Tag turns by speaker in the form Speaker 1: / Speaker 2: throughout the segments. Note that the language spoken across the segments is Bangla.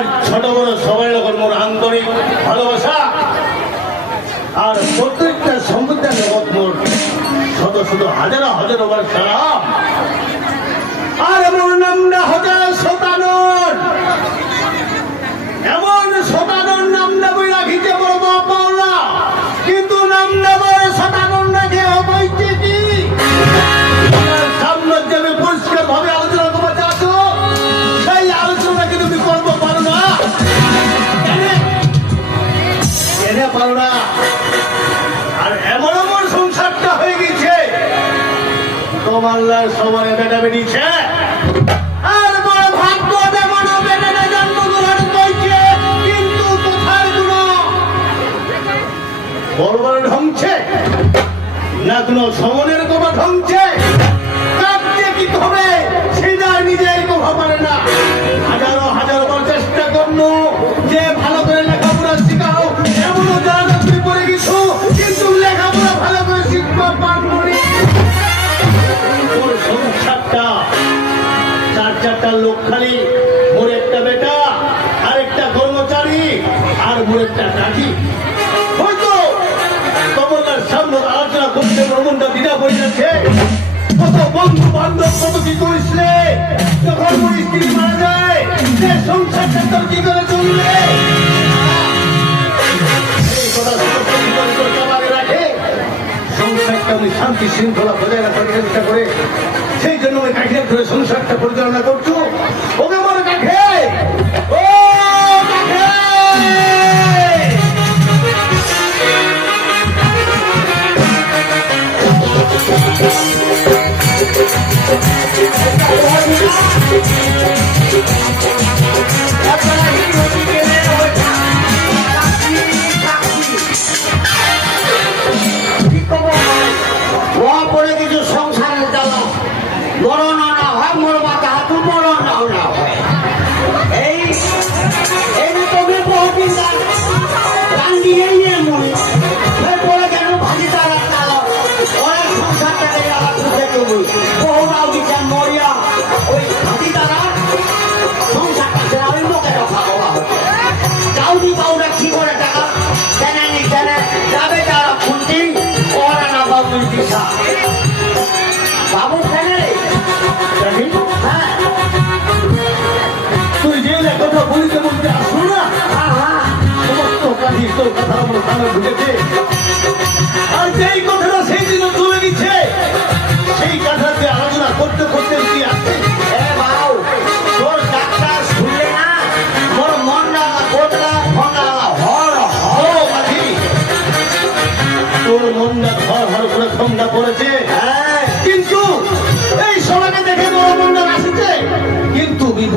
Speaker 1: আর ছোট বড় সবাই রকম মোর আন্তরিক ভালোবাসা। আর প্রত্যেকটা লোক মোর। শত শত হাজারো হাজারো বার সালাম। তোমার সবার বেটা বেরিয়েছে। কিন্তু কোথায় কোনো বড় বড় ঢংছে না কোনো কি হবে? সেটা নিজেই কোভা পারে না। হাজারো হাজারো করতে দিদা বই যাচ্ছে কত বন্ধু বান্ধব কত কি করিস রে? যখন মোর স্ত্রী মারা যায়? সে সংসারটা তোর শান্তি শৃঙ্খলা বজায় রাখার চেষ্টা করে, সেই জন্য আমি কাঠের ধরে সংসারটা পরিচালনা করছ। ওকে
Speaker 2: পরে কানে
Speaker 1: আর যেই কথাটা সেই তুলে দিচ্ছে, সেই আলোচনা করতে করতে
Speaker 2: তোর মন
Speaker 1: মনটা ঘর ঘর করে ঠান্ডা পড়েছে।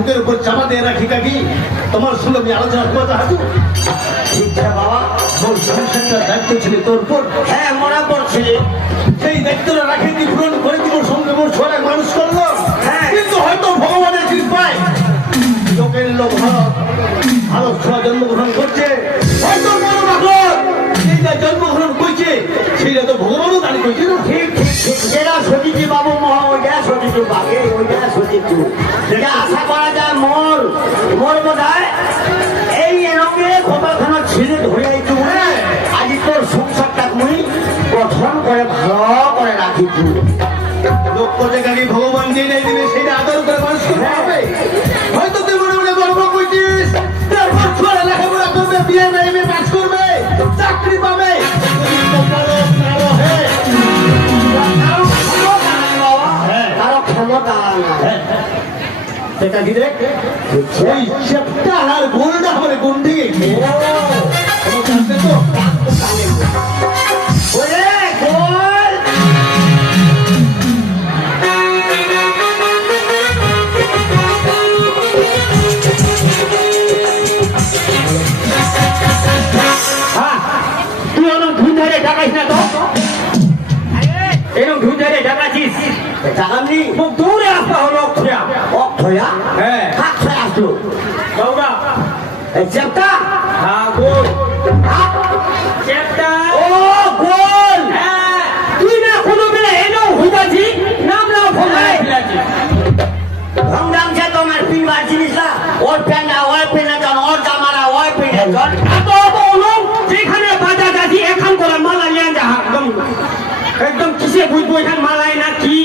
Speaker 1: বুকের উপর চাপা দিয়ে রাখি কাকি। তোমার সঙ্গে আমি আলোচনা করতে হাঁটু।
Speaker 2: বাবা?
Speaker 1: তোর সংসারটার দায়িত্ব ছিল তোর উপর।
Speaker 2: হ্যাঁ মনে পড়ছিল
Speaker 1: সেই দায়িত্বটা রাখি তুই পূরণ করে তোর সঙ্গে মোর ছোড়ায় মানুষ করল?
Speaker 2: হ্যাঁ।
Speaker 1: কিন্তু হয়তো ভগবানের কৃপায় লোকের লোক ভালো জন্মগ্রহণ করছে। হয়তো সেইটা জন্মগ্রহণ করছে সেইটা তো ভগবানও দাঁড়ি করছে না
Speaker 2: ঠিক ঠিক ঠিক। যেটা সতীজি বাবু মহা ওইটা সতীজু ওইটা সতীজু। হয় এই এরকম কতখানা ছেলে ধরে আইতু
Speaker 1: হ্যাঁ।
Speaker 2: আজি তোর সংসারটা মুই গঠন করে ভালো করে রাখিছু
Speaker 1: লোক করতে গাড়ি ভগবান যে নাই দিবে সেটা আদর করে মানুষ হবে হয়তো তুই মনে মনে গর্ব করছিস তারপর ছোড়া লেখাপড়া করবে বিয়ে নেবে কাজ করবে চাকরি পাবে। সেটা কি দেখ ওই চেপটা আর গোলটা তো
Speaker 2: গোল
Speaker 3: না তো। এরকম
Speaker 2: টাকা নেই
Speaker 3: খুব দূরে আসতে হলো অক্ষয়া
Speaker 2: ধয়া
Speaker 3: হ্যাঁ
Speaker 2: হাত ছয় আসলো
Speaker 3: দৌড়া
Speaker 2: এই চ্যাপটা
Speaker 3: হ্যাঁ গোল চ্যাপটা
Speaker 2: ও গোল
Speaker 3: তুই না কোনো বেলা এলো হুদাজি নাম নাও ভঙ্গাই
Speaker 2: ভঙ্গাম যে তোমার পিনবার জিনিসটা ওর প্যান্ডা ওর প্যান্ডা জন ওর জামারা ওর প্যান্ডা
Speaker 3: জন এত বলুন
Speaker 2: যেখানে বাজার যাচ্ছি এখন
Speaker 3: করে মালা নিয়ে যা একদম একদম কিসে বুঝব এখানে মালাই না
Speaker 2: কি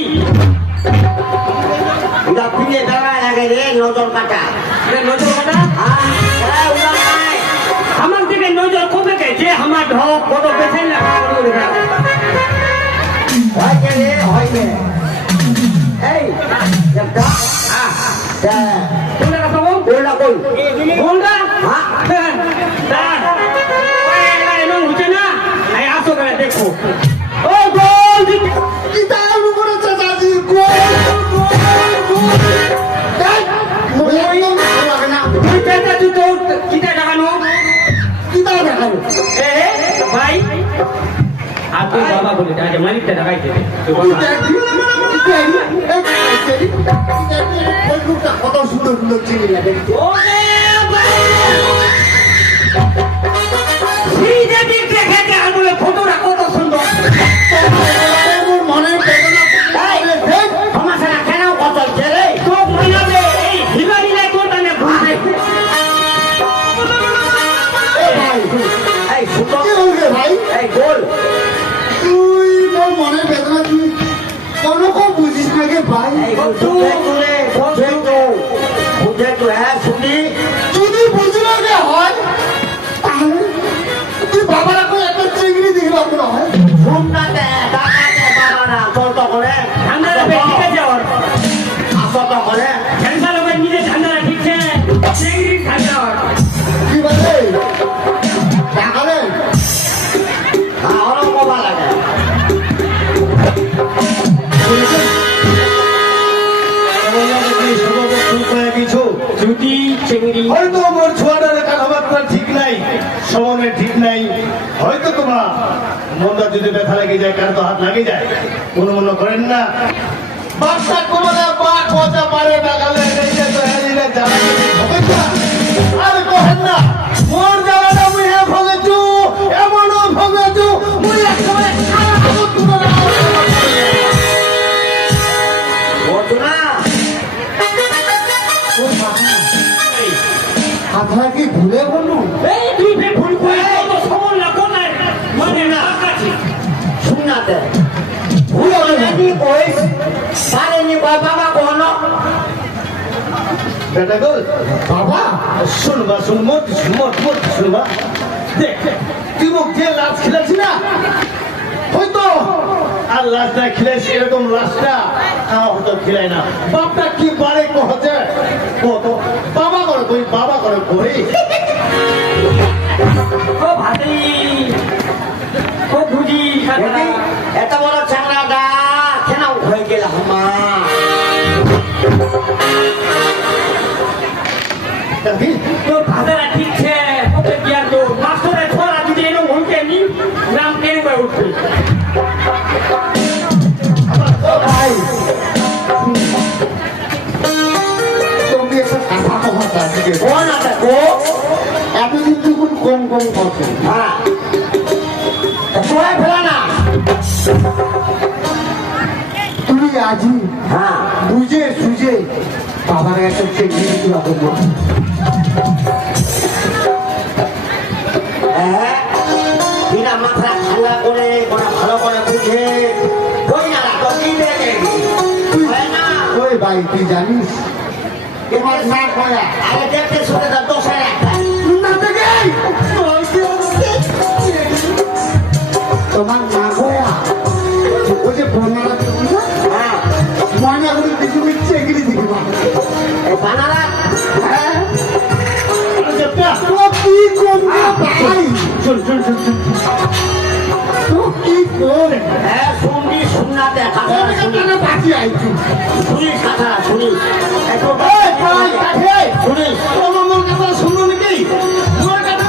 Speaker 2: রে হয় কে এই একটা হ্যাঁ
Speaker 3: আর তুই বাবা বলে আজ মালিকটা দেখাইছে তুই
Speaker 1: তুই
Speaker 3: বাবা
Speaker 1: দেখবি তুই দেখবি এই দেখবি ওই লোকটা কত সুন্দর সুন্দর চিনি লাগে
Speaker 2: বুঝে তো
Speaker 1: যদি ব্যথা লেগে যায় কার তো হাত লাগে যায়। মনে মনে করেন না? বাচ্চা কোনো না বাক পচা পারে না গালে তো হেরিলে জানা হবে কহেন না মোর জ্বালাটা মুই হে ভগেছু এমনও ভগেছু মুই একেবারে আলাদা তোমার
Speaker 2: বলতো না।
Speaker 1: কথা ভুলে বলু
Speaker 3: এই তুই ভুল করে তো সবল না কোন মানে না
Speaker 2: শুননাতে
Speaker 1: ভুলে বলু
Speaker 2: রেডি কইস পারেনি কয় বাবা কোনো
Speaker 1: বেটা গোল বাবা শুনবা শুন শুন মত মত শুনবা দেখ তুই মুখ দিয়ে লাশ খেলেছি না? হয়তো আর লাশ না খেলেছি এরকম লাশটা আমার হয়তো খেলাই না। বাপটা কি বারে কহছে কত বাবা করে কই বাবা করে কই
Speaker 3: ও ভাতি। ও বুঝি খাতা
Speaker 2: এত বড় চাংড়াটা কেন হয়ে গেল হামা
Speaker 3: তোর ভাতারা ঠিকছে ওকে কি তো মাস্টারের ছোড়া যদি এরকম হইতে নি নাম কেন করে উঠবে
Speaker 1: ভাই তুমি একটা কথা কহা তাকে
Speaker 2: কোন আছে কো
Speaker 1: এতদিন তুই কোন কম কম করছ।
Speaker 2: হ্যাঁ। কোয়া ফেলা না।
Speaker 1: তুমি আজি
Speaker 2: হ্যাঁ।
Speaker 1: বুঝে সুঝে বাবার একটা চেকি।
Speaker 2: হ্যাঁ। বিনা মাথা ঠান্ডা করে ওরা ভালো করে বুঝে। ওই না তো দেখে? হয়
Speaker 1: ভাই তুই জানিস? তোমার না কয়া।
Speaker 2: আরে দেখতে শুনে তার বানারা
Speaker 1: কি করবে ভাই
Speaker 3: চল চল চল
Speaker 1: তো কি করে
Speaker 2: হ্যাঁ শুনবি শুননাতে কথা শুনি
Speaker 1: বাকি আইছি
Speaker 2: শুনিস কথা
Speaker 1: কথা শুনো নাকি? মোর কথা